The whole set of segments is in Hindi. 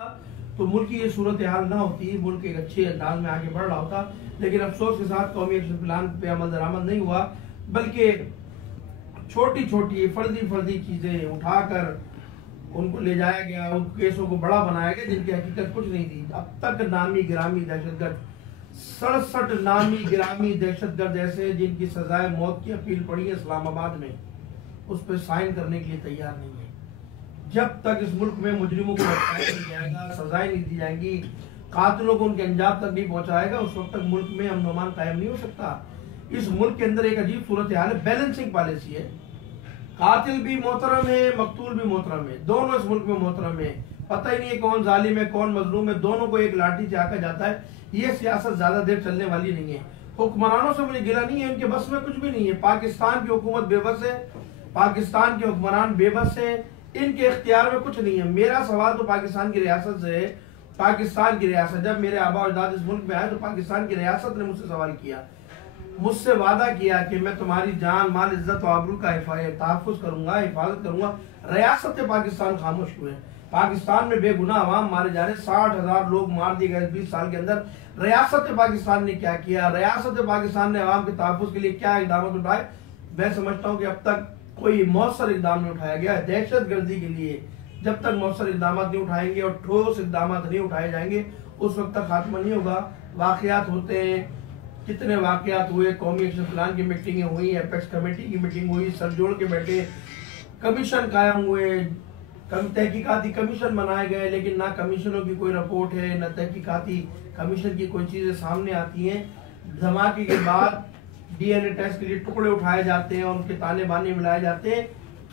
तो मुल्क की ये सूरत हाल ना होती, मुल्क एक अच्छे अंदाज में आगे बढ़ रहा होता। लेकिन अफसोस के साथ कौमी एक्शन प्लान पे अमल दरामद नहीं हुआ, बल्कि छोटी छोटी फर्जी फर्जी चीजें उठाकर उनको ले जाया गया, उन केसों को बड़ा बनाया गया जिनकी हकीकत कुछ नहीं थी। अब तक नामी गिरामी दहशतगर्द 67 नामी गिरामी दहशतगर्द ऐसे जिनकी सजाए मौत की अपील पड़ी है इस्लामाबाद में, उस पर साइन करने के लिए तैयार नहीं है। जब तक इस मुल्क में मुजरिमों को बचाया नहीं जाएगा, सजाएं नहीं दी जाएंगी, कातिलों को उनके अंजाम तक नहीं पहुंचाएगा, उस वक्त तक मुल्क में अमन अमान कायम नहीं हो सकता। इस मुल्क के अंदर एक अजीब सूरत हाल है, बैलेंसिंग पॉलिसी है। कातिल भी मोहतरम है, मकतूल भी मोहतरम है, दोनों इस मुल्क में मोहतरम है। पता ही नहीं है कौन जालिम है कौन मजलूम है, दोनों को एक लाठी से आका जाता है। ये सियासत ज्यादा देर चलने वाली नहीं है। हुक्मरानों से मुझे गिला नहीं है, इनके बस में कुछ भी नहीं है। पाकिस्तान की हुकूमत बेबस है, पाकिस्तान के हुक्मरान बेबस है, इनके इख्तियार में कुछ नहीं है। मेरा सवाल तो पाकिस्तान की रियासत से है। पाकिस्तान की रियासत, जब मेरे आबा अजदाद इस मुल्क में आए तो पाकिस्तान की रियासत ने मुझसे सवाल किया, मुझसे वादा किया कि मैं तुम्हारी जान माल इज्जत और आबरू का तहफ़्फ़ुज़ करूंगा, हिफाजत करूंगा। रियासत पाकिस्तान खामोश हुए। पाकिस्तान में बेगुनाह अवाम मारे जा रहे, 60,000 लोग मार दिए गए 20 साल के अंदर। रियासत पाकिस्तान ने क्या किया? रियासत पाकिस्तान ने अवाम के तहफ़्फ़ुज़ के लिए क्या इक़दाम उठाए? मैं समझता हूँ कि अब तक कोई मौसर इक़दाम नहीं उठाया गया। दहशत गर्दी के लिए जब तक मौसर इक़दाम नहीं उठाएंगे और ठोस इक़दाम नहीं उठाए जाएंगे, उस वक्त तक खात्मा नहीं होगा। वाक़यात होते हैं, कितने वाक़यात हुए, कौमी एक्शन प्लान की मीटिंगें हुई, एपेक्स कमेटी की मीटिंग हुई, सर जोड़ के बैठे, कमीशन कायम हुए, तहकीकाती कमीशन बनाए गए, लेकिन ना कमीशनों की कोई रिपोर्ट है, ना तहकीकाती कमीशन की कोई चीजें सामने आती हैं। धमाके के बाद DNA टेस्ट के लिए टुकड़े उठाए जाते हैं और उनके ताने बाने मिलाए जाते हैं।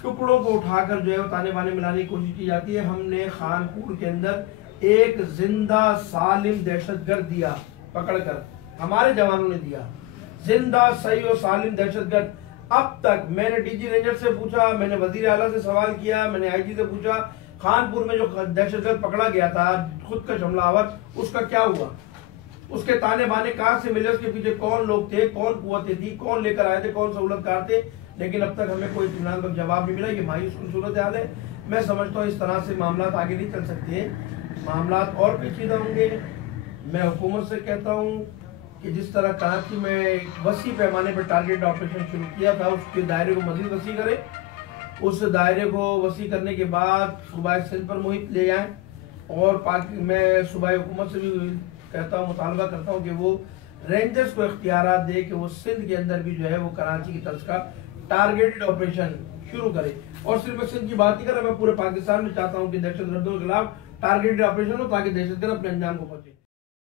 टुकड़ों को उठाकर जो है वो ताने बाने मिलाने की कोशिश की जाती है। हमने खानपुर के अंदर एक जिंदा सालिम दहशतगर्द दिया पकड़कर, हमारे जवानों ने दिया, जिंदा सही और सालिम दहशतगर्द। अब तक मैंने DG रेंजर से पूछा, मैंने वजीर आला से सवाल किया, मैंने IG से पूछा, खानपुर में जो दहशतगर्द पकड़ा गया था खुद का हमलावर, उसका क्या हुआ? उसके ताने बाने कहां से मिले? उसके पीछे कौन लोग थे, कौन कुव्वतें थी, कौन लेकर आए थे, कौन सहूलतकार थे? लेकिन अब तक हमें कोई इत्मीनान जवाब नहीं मिला। ये मायूस सूरत हाल है। मैं समझता हूँ इस तरह से मामला आगे नहीं चल सकते, मामला और पेचीदा होंगे। मैं हुकूमत से कहता हूँ कि जिस तरह कराची में वसी पैमाने पर टारगेट ऑपरेशन शुरू किया था, उसके दायरे को मजीद वसी करें। उस दायरे को वसी करने के बाद सूबाए सिंध पर मुहित ले जाएं। और मैं सूबाई हुकूमत से भी कहता हूँ, मुतालबा करता हूँ कि वो रेंजर्स को इख्तियारात दे कि वो सिंध के अंदर भी जो है वो कराची की तर्ज का टारगेटेड ऑपरेशन शुरू करे। और सिर्फ सिंध की बात नहीं कर रहा, मैं पूरे पाकिस्तान में चाहता हूँ कि दहशतगर्दों के खिलाफ टारगेटेड ऑपरेशन हो ताकि दहशतगर्द अपने अंजाम को पहुंचे।